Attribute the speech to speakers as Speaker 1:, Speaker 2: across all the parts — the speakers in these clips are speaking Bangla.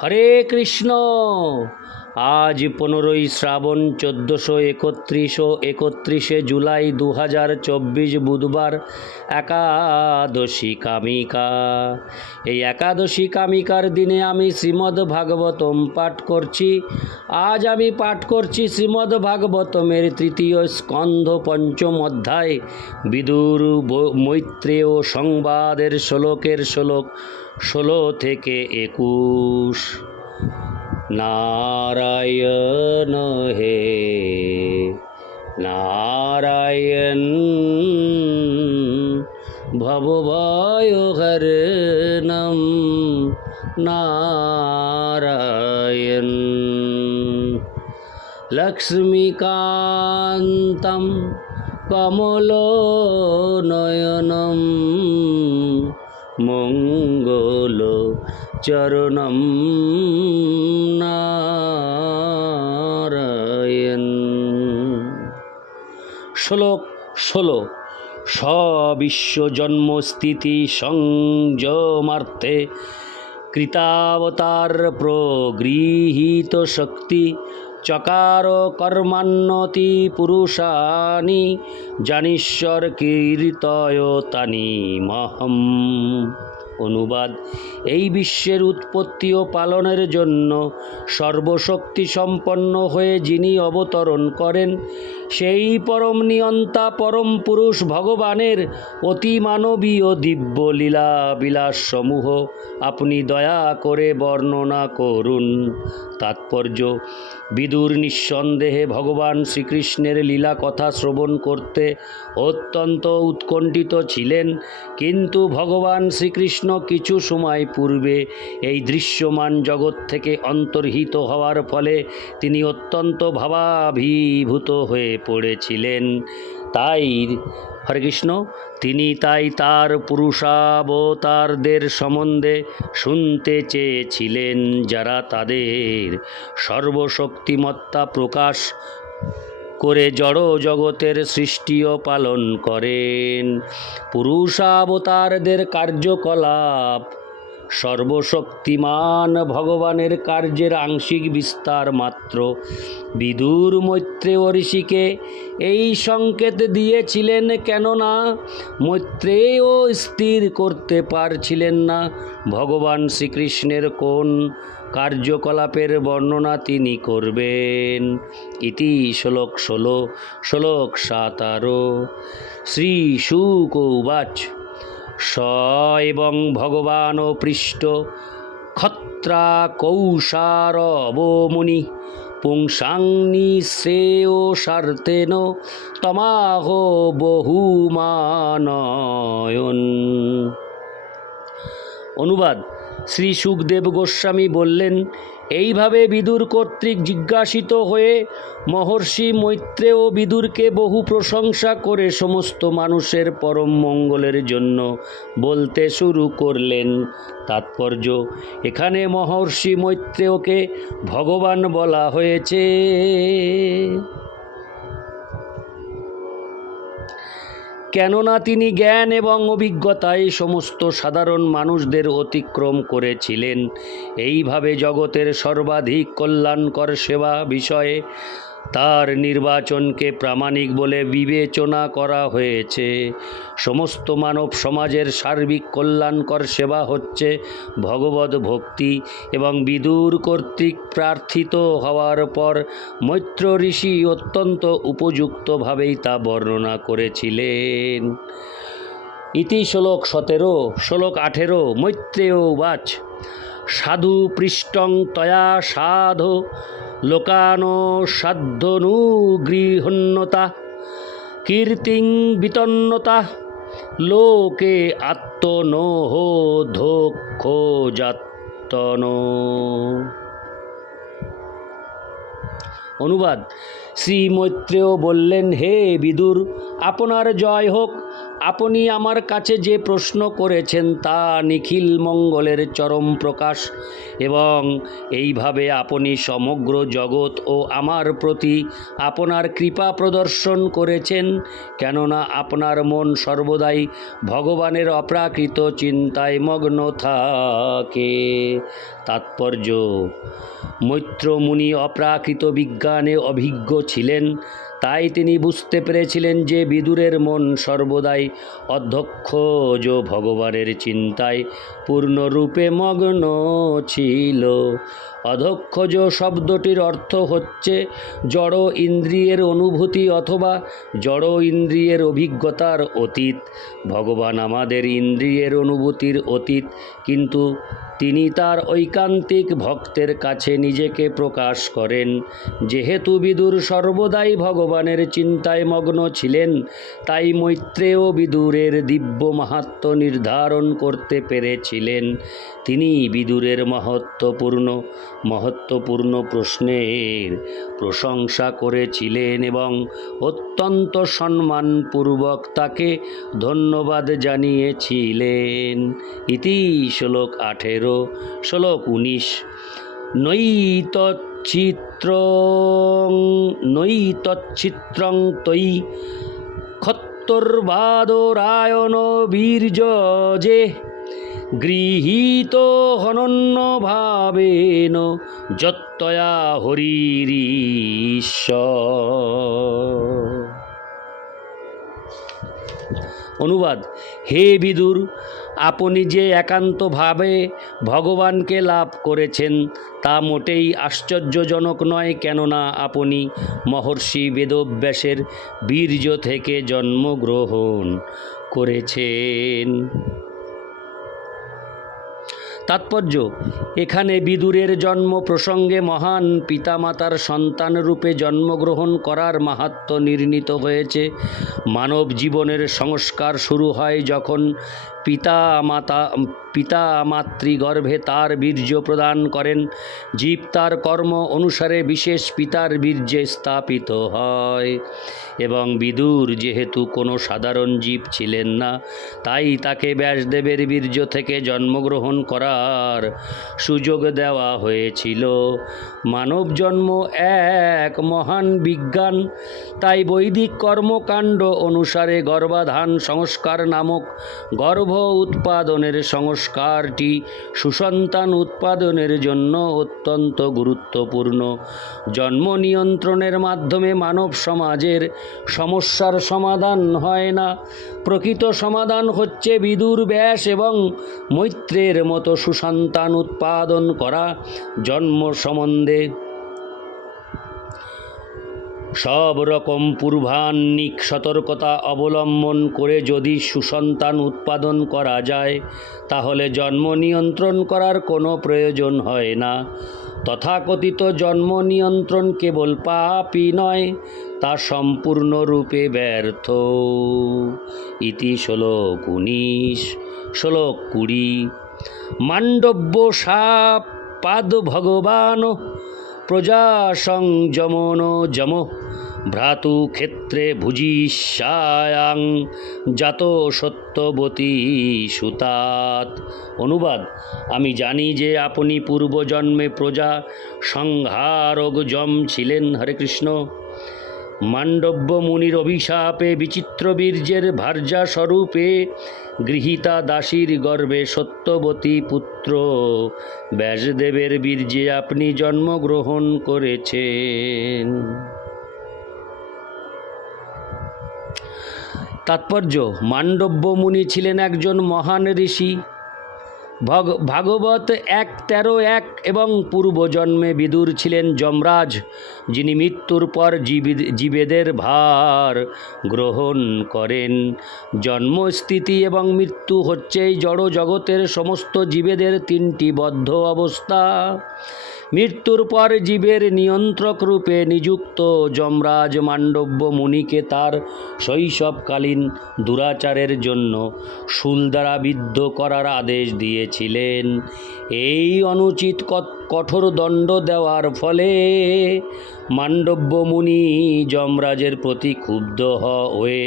Speaker 1: হরে কৃষ্ণ আজ পনেরোই শ্রাবণ চোদ্দোশো একত্রিশ একত্রিশে জুলাই দু হাজার চব্বিশ বুধবার একাদশী কামিকা। এই একাদশী কামিকার দিনে আমি শ্রীমদ্ ভাগবতম পাঠ করছি। আজ আমি পাঠ করছি শ্রীমদ্ ভাগবতমের তৃতীয় স্কন্ধ পঞ্চম অধ্যায়। বিদুর মৈত্রেয় সংবাদের শ্লোকের শ্লোক ষোলো থেকে একুশ। নারায়ণ হে নারায়ণ ভবভয় হরণম নারায়ণ লক্ষ্মীকান্तं কমলনয়নম মঙ্গল চরণম নারায়ণ। শ্লোক ষোলো সবিশ্ব জন্মস্থিতি সংযমার্থে কৃতাবতার প্রগৃহীত শক্তি চকার কর্মান্নতি পুরুষানি জানিশ্বর কীর্তয় তানি মহম অনুবাদ। এই বিশ্বের উৎপত্তি ও পালনের জন্য সর্বশক্তি সম্পন্ন হয়ে যিনি অবতরণ করেন সেই পরম নিয়ন্তা পরম পুরুষ ভগবানের অতি মানবীয় দিব্য লীলা বিলাস সমূহ আপনি দয়া করে বর্ণনা করুন। তাৎপর্য, বিদুর নিঃসন্দেহে ভগবান শ্রীকৃষ্ণের লীলা কথা শ্রবণ করতে অত্যন্ত উৎকণ্ঠিত ছিলেন, কিন্তু ভগবান শ্রীকৃষ্ণ কিছু সময় পূর্বে এই দৃশ্যমান জগৎ থেকে অন্তর্হিত হওয়ার ফলে তিনি অত্যন্ত ভাবাভিভূত হয়ে পড়েছিলেন। তাই হরে কৃষ্ণ তিনি তাই তার পুরুষাবতারদের সম্বন্ধে শুনতে চেয়েছিলেন যারা তাদের সর্বশক্তিমত্তা প্রকাশ করে জড় জগতের সৃষ্টিও পালন করেন। পুরুষাবতারদের কার্যকলাপ সর্বশক্তিমান ভগবানের কার্যের আংশিক বিস্তার মাত্র। বিদুর মৈত্রেয় ঋষিকে এই সংকেত দিয়েছিলেন কেননা মৈত্রেয় স্থির করতে পারছিলেন না। ভগবান শ্রীকৃষ্ণের কোন কার্যকলাপের বর্ণনা তিনি করবেন? ইতি শ্লোক ষোলো, শ্লোক সাতারো শ্রী শুক উবাচ স এবং ভগবান পৃষ্ঠ, ক্ষত্রা কৌশার অবমুনি পুংসাংনি শ্রেয় স্বার্থেন তমাহ বহুমানয়ন। অনুবাদ, শ্রী সুখদেব গোস্বামী বললেন এইভাবে বিদুর কর্তৃক জিজ্ঞাসিত হয়ে মহর্ষি মৈত্রেয় বিদুরকে বহু প্রশংসা করে সমস্ত মানুষের পরম মঙ্গলের জন্য বলতে শুরু করলেন। তাৎপর্য, এখানে মহর্ষি মৈত্রেয়কে ভগবান বলা হয়েছে। কেননা তিনি জ্ঞান এবং অভিজ্ঞতায় সমস্ত সাধারণ মানুষদের অতিক্রম করেছিলেন। এইভাবে জগতের সর্বাধিক কল্যাণকর সেবা বিষয়ে তার নির্বাচনকে প্রামাণিক বলে বিবেচনা করা হয়েছে। সমস্ত মানব সমাজের সার্বিক কল্যাণকর সেবা হচ্ছে ভগবত ভক্তি এবং বিদুর কর্তৃক প্রার্থিত হওয়ার পর মৈত্র ঋষি অত্যন্ত উপযুক্তভাবেই তা বর্ণনা করেছিলেন। ইতি শ্লোক সতেরো, শ্লোক আঠেরো, মৈত্রেয় বাচ। সাধু পৃষ্টং তয়া সাধু, লোকানো সাধ্যনুগৃহণ্যতা কীর্তিং বিতন্নতা, লোকে আত্মনোহ ধোক্ষ যাত্তন অনুবাদ শ্রী মৈত্রেয় বললেন, হে বিদুর, আপনার জয় হোক আপনি আমার কাছে যে প্রশ্ন করেছেন তা নিখিল মঙ্গলের চরম প্রকাশ এবং এইভাবে আপনি সমগ্র জগৎ ও আমার প্রতি আপনার কৃপা প্রদর্শন করেছেন, কেননা আপনার মন সর্বদাই ভগবানের অপ্রাকৃত চিন্তায় মগ্ন থাকে। তাৎপর্য মৈত্র মুনি অপ্রাকৃত বিজ্ঞানে অভিজ্ঞ ছিলেন তাই তিনি বুঝতে পেরেছিলেন যে বিদুরের মন সর্বদাই অধ্যক্ষ যো ভগবানের চিন্তায় পূর্ণরূপে মগ্ন ছিল। অধক্ষজ শব্দটির অর্থ হচ্ছে জড় ইন্দ্রিয়ের অনুভূতি অথবা জড় ইন্দ্রিয়ের অভিজ্ঞতার অতীত। ভগবান আমাদের ইন্দ্রিয়ের অনুভূতির অতীত, কিন্তু তিনি তার ঐকান্তিক ভক্তের কাছে নিজেকে প্রকাশ করেন। যেহেতু বিদুর সর্বদাই ভগবানের চিন্তায় মগ্ন ছিলেন, তাই মৈত্রেয় বিদুরের দিব্য মাহাত্ম নির্ধারণ করতে পেরেছিলেন। তিনি বিদুরের মহত্বপূর্ণ মহত্বপূর্ণ প্রশ্নের প্রশংসা করেছিলেন এবং অত্যন্ত সম্মানপূর্বক তাকে ধন্যবাদ জানিয়েছিলেন। ইতি শ্লোক আঠেরো, শ্লোক উনিশ। নৈতচ্চিত্র নৈতচ্ছিত্রং তৈ খত্তর্বাদরায়ণ বীর্য যে গৃহীত হনন্য ভাবেন যত্তয়া হরিরিশ অনুবাদ, হে বিদুর, আপনি যে একান্তভাবে ভগবানকে লাভ করেছেন, তা মোটেই আশ্চর্যজনক নয়, কেননা আপনি মহর্ষি বেদব্যাসের বীর্য থেকে জন্মগ্রহণ করেছেন। তাৎপর্য, এখানে বিদুরের জন্ম প্রসঙ্গে মহান পিতামাতার সন্তান রূপে জন্মগ্রহণ করার মাহাত্ম নির্ণীত হয়েছে। মানব জীবনের সংস্কার শুরু হয় যখন পিতা মাতা, পিতা মাতৃগর্ভে তার বীর্য প্রদান করেন। জীব তার কর্ম অনুসারে বিশেষ পিতার বীর্যে স্থাপিত হয় এবং বিদুর যেহেতু কোনো সাধারণ জীব ছিলেন না, তাই তাকে ব্যাসদেবের বীর্য থেকে জন্মগ্রহণ করার সুযোগ দেওয়া হয়েছিল। মানব জন্ম এক মহান বিজ্ঞান, তাই বৈদিক কর্মকাণ্ড অনুসারে গর্ভাধান সংস্কার নামক গর্ভ উৎপাদনের সংস্কারটি সুসন্তান উৎপাদনের জন্য অত্যন্ত গুরুত্বপূর্ণ। জন্ম নিয়ন্ত্রণের মাধ্যমে মানব সমাজের সমস্যার সমাধান হয় না। প্রকৃত সমাধান হচ্ছে বিদুর ব্যাস এবং মৈত্রের মতো সুসন্তান উৎপাদন করা জন্ম সম্বন্ধে। সব রকম পূর্বাহ্নিক সতর্কতা অবলম্বন করে যদি সুসন্তান উৎপাদন করা যায়, তাহলে জন্ম নিয়ন্ত্রণ করার কোনো প্রয়োজন হয় না। তথাকথিত জন্ম নিয়ন্ত্রণ কেবল পাপই নয়, তা সম্পূর্ণরূপে ব্যর্থ। ইতি শ্লোক উনিশ, শ্লোক কুড়ি। মাণ্ডব্য সাপ পাদ ভগবান প্রজা সংযমন যম। ভ্রাতু ক্ষেত্রে ভুজি সায়াং জাত সত্যবতী সুতাত অনুবাদ, আমি জানি যে আপনি পূর্বজন্মে প্রজা সংহারক যম ছিলেন, হরে কৃষ্ণ। মাণ্ডব্য মুনির অভিশাপে বিচিত্র বীর্যের ভার্যা স্বরূপে গৃহীতা দাসীর গর্ভে সত্যবতী পুত্র। ব্যাসদেবের বীর্যে আপনি জন্মগ্রহণ করেছেন। তাৎপর্য মাণ্ডব্য মুনি ছিলেন একজন মহান ঋষি। ভগ, ভাগবত এক তেরো এক এবং পূর্বজন্মে বিদুর ছিলেন যমরাজ, যিনি মৃত্যুর পর জীবিদ- জীবেদের ভার গ্রহণ করেন। জন্মস্থিতি এবং মৃত্যু হচ্ছেই জড় জগতের সমস্ত জীবেদের তিনটি বদ্ধ অবস্থা। মৃত্যুর পর জীবের নিয়ন্ত্রক রূপে নিযুক্ত যমরাজ মাণ্ডব্য মুনিকে তার শৈশবকালীন দুরাচারের জন্য শুল দ্বারা বিদ্ধ করার আদেশ দিয়েছিলেন। এই অনুচিত কত- কঠোর দণ্ড দেওয়ার ফলে মান্ডব্য মুনি যমরাজের প্রতি ক্ষুব্ধ হয়ে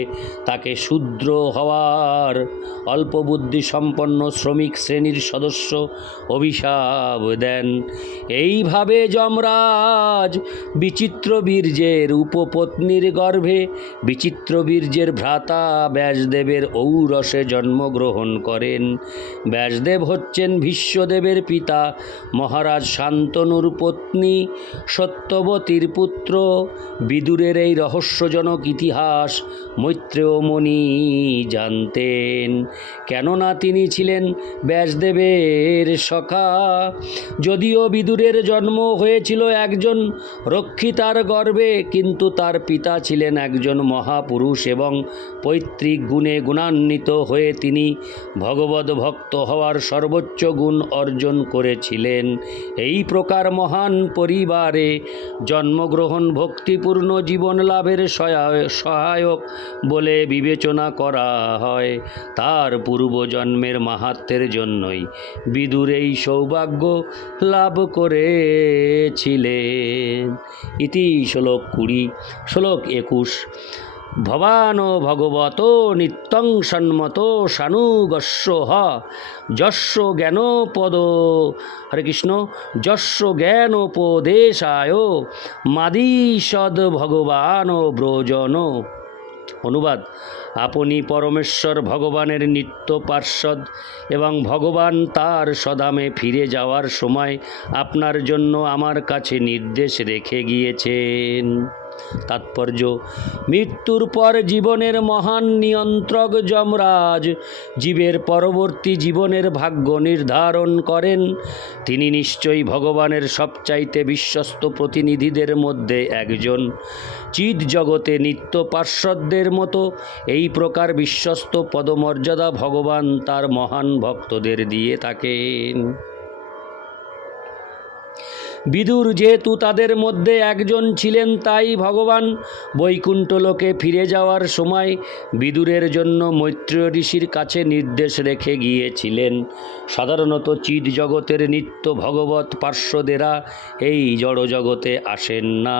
Speaker 1: তাকে শূদ্র হওয়ার অল্প বুদ্ধি সম্পন্ন শ্রমিক শ্রেণির সদস্য অভিশাপ দেন। এইভাবে যমরাজ বিচিত্র বীর্যের উপপত্নীর গর্ভে বিচিত্র বীর্যের ভ্রাতা ব্যাসদেবের ঔরসে জন্মগ্রহণ করেন। ব্যাসদেব হচ্ছেন ভীষ্মদেবের পিতা। মহারাজ শান্তনুর পত্নী সত্যবতীর পুত্র। বিদুরের এই রহস্যজনক ইতিহাস মৈত্রেয় মুনি জানতেন। কেননা তিনি ছিলেন ব্যাসদেবের সখা। যদিও বিদুরের জন্ম হয়েছিল একজন রক্ষিতার গর্বে কিন্তু তার পিতা ছিলেন একজন মহাপুরুষ এবং পৈতৃক গুণে গুণান্বিত হয়ে তিনি ভগবত ভক্ত হওয়ার সর্বোচ্চ গুণ অর্জন করেছিলেন। এই প্রকার মহান পরিবারে জন্মগ্রহণ ভক্তিপূর্ণ জীবন লাভের সহায়- সহায়ক বলে বিবেচনা করা হয়। তার পূর্বজন্মের মাহাত্মের জন্যই বিদুর এই সৌভাগ্য লাভ করেছিলেন। ইতি শ্লোক কুড়ি, শ্লোক একুশ ভবান ভগবত নিত্যং সন্মত সানুগস্য হ যস্য জ্ঞানপদ। হরে কৃষ্ণ যস্য জ্ঞানোপদেশায়। মাদিসদ ভগবান ব্রজন। অনুবাদ, আপনি পরমেশ্বর ভগবানের নিত্য পার্ষদ এবং ভগবান তার সদামে ফিরে যাওয়ার সময় আপনার জন্য আমার কাছে নির্দেশ রেখে গিয়েছেন। তাৎপর্য, মৃত্যুর পর জীবনের মহান নিয়ন্ত্রক যমরাজ, জীবের পরবর্তী জীবনের ভাগ্য নির্ধারণ করেন। তিনি নিশ্চয়ই ভগবানের সবচাইতে বিশ্বস্ত প্রতিনিধিদের মধ্যে একজন। চিদ জগতে নিত্য পার্শ্বদের মতো এই প্রকার বিশ্বস্ত পদমর্যাদা ভগবান তার মহান ভক্তদের দিয়ে থাকেন। বিদুর, যেহেতু তাদের মধ্যে একজন ছিলেন, তাই ভগবান বৈকুণ্ঠলোকে ফিরে যাওয়ার সময় বিদুরের জন্য মৈত্র ঋষির কাছে নির্দেশ রেখে গিয়েছিলেন। সাধারণত চিত জগতের নিত্য ভগবত পার্শ্বদেরা এই জড়জগতে আসেন না।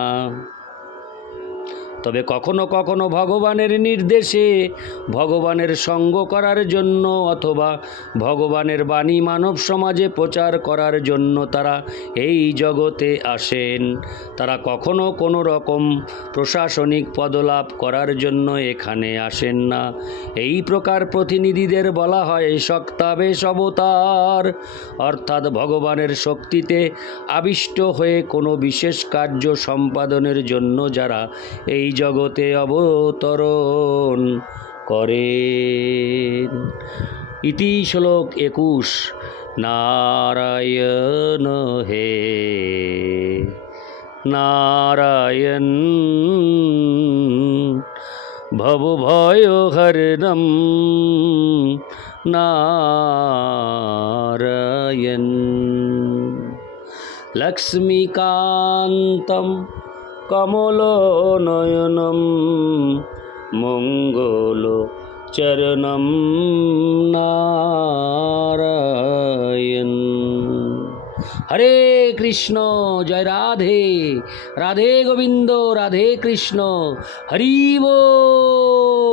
Speaker 1: তবে কখনো কখনো ভগবানের নির্দেশে ভগবানের সঙ্গ করার জন্য অথবা ভগবানের বাণী মানব সমাজে প্রচার করার জন্য তারা এই জগতে আসেন। তারা কখনো কোনো রকম প্রশাসনিক পদলাভ করার জন্য এখানে আসেন না। এই প্রকার প্রতিনিধিদের বলা হয় সক্তাবেশ অবতার। অর্থাৎ ভগবানের শক্তিতে আবিষ্ট হয়ে কোনো বিশেষ কার্য সম্পাদনের জন্য যারা এই জগতে অবতরণ করেন। ইতি শ্লোক একুশ নারায়ণ হে নারায়ণ ভব ভয় ভবভয়হরণম নারায়ণ। লক্ষ্মীকান্तं কমলনয়নম মঙ্গল চরণম নারায়ণ হরে কৃষ্ণ জয় রাধে রাধে গোবিন্দ রাধে কৃষ্ণ হরি বল